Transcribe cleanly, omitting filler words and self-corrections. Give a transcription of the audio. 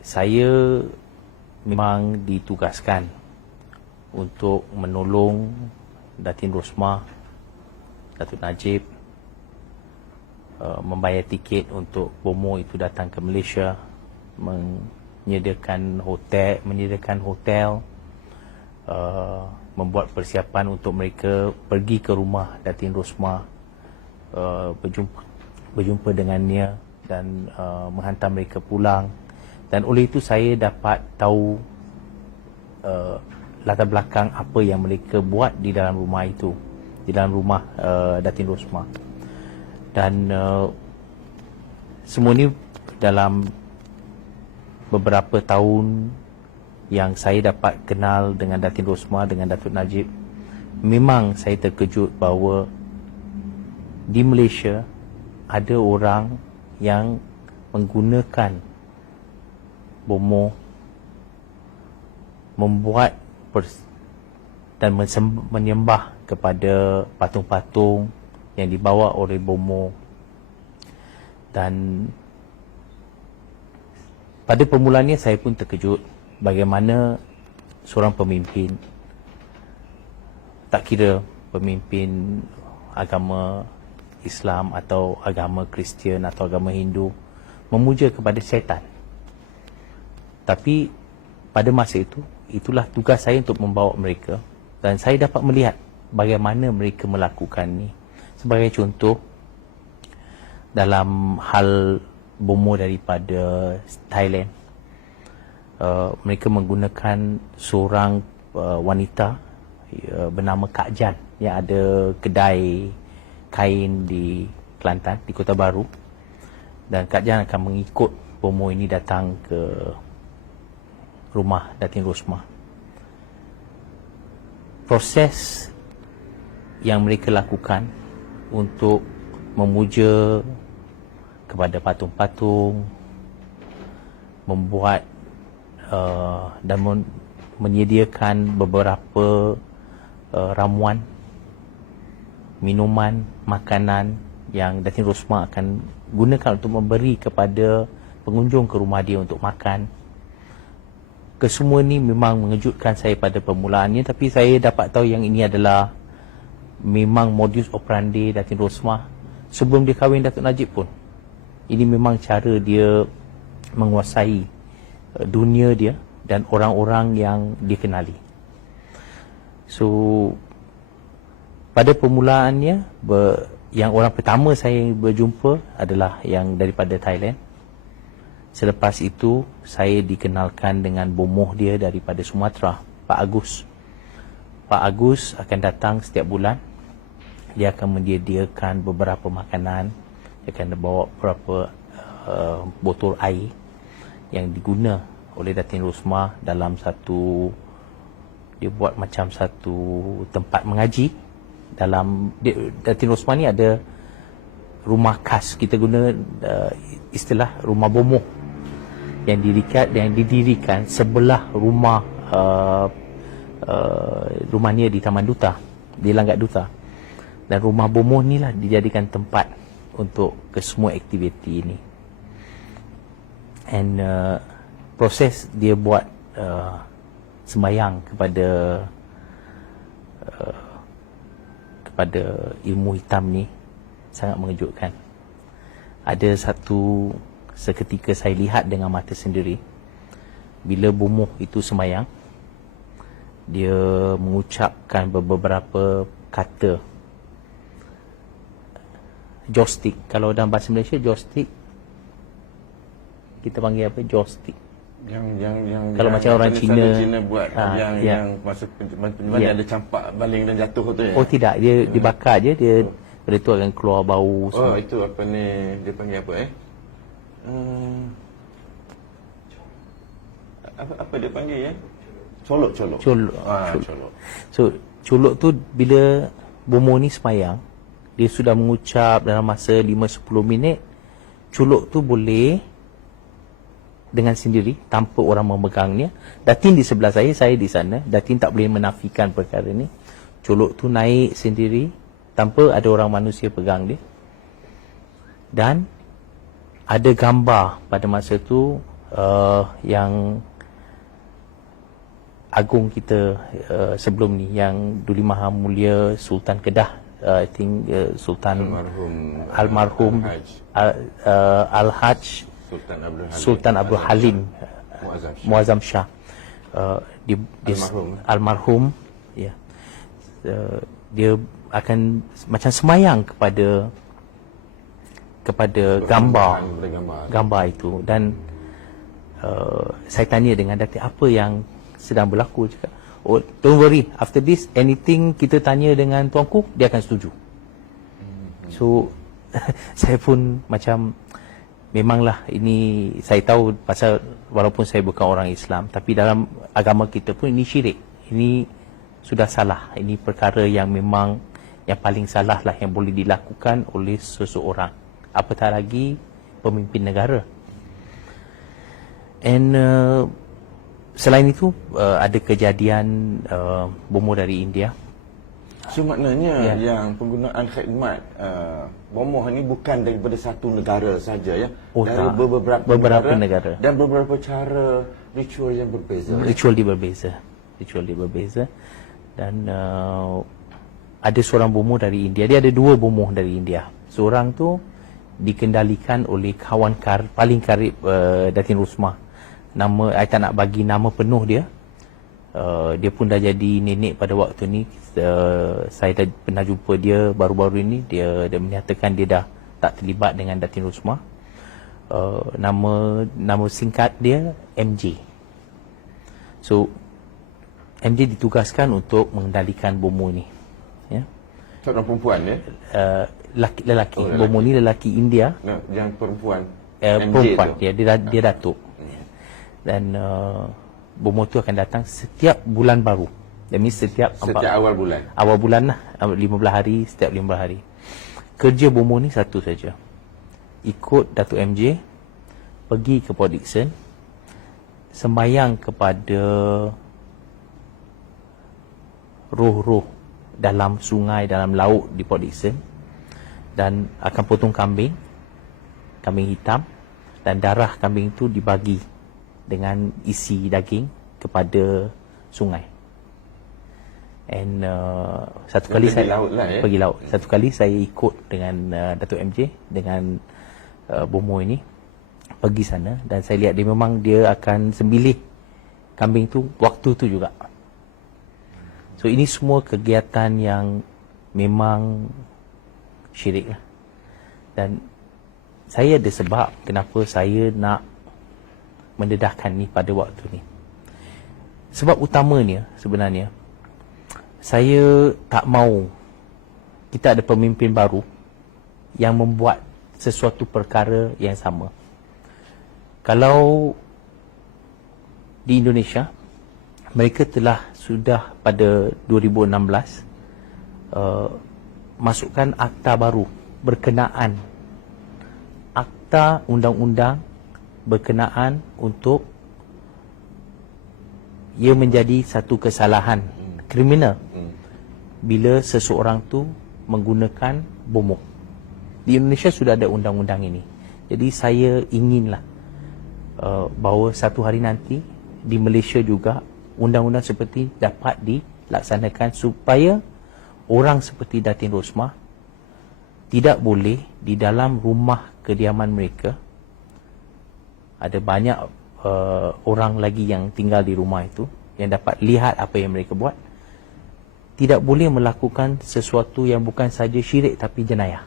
saya memang ditugaskan untuk menolong Datin Rosmah, Datuk Najib, membayar tiket untuk Bomoh itu datang ke Malaysia, menyediakan hotel, membuat persiapan untuk mereka pergi ke rumah Datin Rosmah, berjumpa dengannya dan menghantar mereka pulang. Dan oleh itu saya dapat tahu latar belakang apa yang mereka buat di dalam rumah itu, di dalam rumah Datin Rosmah. Dan semua ini dalam beberapa tahun yang saya dapat kenal dengan Datin Rosmah, dengan Datuk Najib, memang saya terkejut bahawa di Malaysia ada orang yang menggunakan Bomoh membuat dan menyembah kepada patung-patung yang dibawa oleh Bomoh. Dan pada permulaannya saya pun terkejut bagaimana seorang pemimpin, tak kira pemimpin agama Islam atau agama Kristian atau agama Hindu, memuja kepada syaitan. Tapi pada masa itu, itulah tugas saya untuk membawa mereka, dan saya dapat melihat bagaimana mereka melakukan ni. Sebagai contoh, dalam hal Bomoh daripada Thailand, mereka menggunakan seorang wanita bernama Kak Jan yang ada kedai kain di Kelantan, di Kota Baru. Dan Kak Jan akan mengikut Bomoh ini datang ke rumah Datin Rosmah. Proses yang mereka lakukan untuk memuja kepada patung-patung, membuat dan menyediakan beberapa ramuan, minuman, makanan yang Datin Rosmah akan gunakan untuk memberi kepada pengunjung ke rumah dia untuk makan. Kesemua ni memang mengejutkan saya pada permulaannya, tapi saya dapat tahu yang ini adalah memang modus operandi Datin Rosmah sebelum dia kahwin Datuk Najib pun. Ini memang cara dia menguasai dunia dia dan orang-orang yang dia kenali. So, pada permulaannya, yang orang pertama saya berjumpa adalah yang daripada Thailand. Selepas itu, saya dikenalkan dengan bomoh dia daripada Sumatera, Pak Agus. Pak Agus akan datang setiap bulan. Dia akan menyediakan beberapa makanan. Dia akan bawa beberapa botol air yang diguna oleh Datin Rosmah dalam satu, dia buat macam satu tempat mengaji. Dalam Datin Rosmah ni ada rumah khas, kita guna istilah rumah bomoh yang didirikan sebelah rumah rumahnya di Taman Duta, di Langgat Duta. Dan rumah bomoh ni lah dijadikan tempat untuk kesemua aktiviti ini. And proses dia buat sembahyang kepada ilmu hitam ni sangat mengejutkan. Ada satu seketika saya lihat dengan mata sendiri, bila bomoh itu sembahyang, dia mengucapkan beberapa kata joystick. Kalau dalam bahasa Malaysia joystick, kita panggil apa? Joystick. Yang kalau macam orang Cina buat yang masa penyembahan ada campak baling dan jatuh tu ya. Oh tidak, dia dibakar je, dia pada tu akan keluar bau semua. Oh itu apa ni, dia panggil apa apa dia panggil ya? Colok. Colok. So colok tu bila bomoh ni sembahyang, dia sudah mengucap dalam masa 5-10 minit, colok tu boleh dengan sendiri tanpa orang memegangnya. Datin di sebelah saya di sana. Datin tak boleh menafikan perkara ni. Colok tu naik sendiri tanpa ada orang manusia pegang dia. Dan ada gambar pada masa tu, yang agung kita sebelum ni, yang Duli Maha Mulia Sultan Kedah, I think Sultan almarhum Al-Haj Sultan Abdul Halim Muazzam Shah, almarhum, ya, dia akan macam semayang kepada gambar itu. Dan saya tanya dengan Datin apa yang sedang berlaku. Cakap, oh, don't worry, after this anything kita tanya dengan tuanku, dia akan setuju. So saya pun macam, memanglah ini saya tahu, pasal walaupun saya bukan orang Islam, tapi dalam agama kita pun ini syirik, ini sudah salah, ini perkara yang memang yang paling salah lah yang boleh dilakukan oleh seseorang, apatah lagi pemimpin negara. And selain itu ada kejadian bomo dari India. So maknanya yang penggunaan khidmat bomoh ini bukan daripada satu negara saja, ya, dari beberapa negara dan beberapa cara ritual yang berbeza. Ritual dia berbeza. Dan ada seorang bomoh dari India. Dia ada dua bomoh dari India. Seorang tu dikendalikan oleh kawan paling karib Datin Rosmah. Nama, saya tak nak bagi nama penuh dia. Dia pun dah jadi nenek pada waktu ni. Saya dah pernah jumpa dia baru-baru ini. Dia menyatakan dia dah tak terlibat dengan Datin Rosmah. Nama singkat dia MJ. So MJ ditugaskan untuk mengendalikan bomoh ni, ya. Seorang perempuan, ya? Lelaki. Bomoh ni lelaki India. No, yang perempuan. Perempuan. Dia datuk. Dan bomoh tu akan datang setiap bulan baru. That means setiap awal bulan. Awal bulan lah, 15 hari, setiap 15 hari. Kerja bomoh ni satu saja. Ikut Datuk MJ, pergi ke Port Dickson, sembayang kepada roh-roh dalam sungai, dalam laut di Port Dickson, dan akan potong kambing hitam, dan darah kambing itu dibagi dengan isi daging kepada sungai. And satu kali saya pergi laut. Satu kali saya ikut dengan Datuk MJ, dengan bomoh ini pergi sana, dan saya lihat dia akan sembelih kambing tu waktu tu juga. So ini semua kegiatan yang memang syirik lah. Dan saya ada sebab kenapa saya nak mendedahkan ni pada waktu ni. Sebab utamanya sebenarnya, saya tak mau kita ada pemimpin baru yang membuat sesuatu perkara yang sama. Kalau di Indonesia, mereka sudah pada 2016 masukkan akta baru berkenaan, akta undang-undang berkenaan untuk ia menjadi satu kesalahan kriminal bila seseorang tu menggunakan bomoh. Di Indonesia sudah ada undang-undang ini. Jadi saya inginlah bahawa satu hari nanti di Malaysia juga undang-undang seperti dapat dilaksanakan supaya orang seperti Datin Rosmah tidak boleh di dalam rumah kediaman mereka. Ada banyak orang lagi yang tinggal di rumah itu yang dapat lihat apa yang mereka buat. Tidak boleh melakukan sesuatu yang bukan saja syirik tapi jenayah.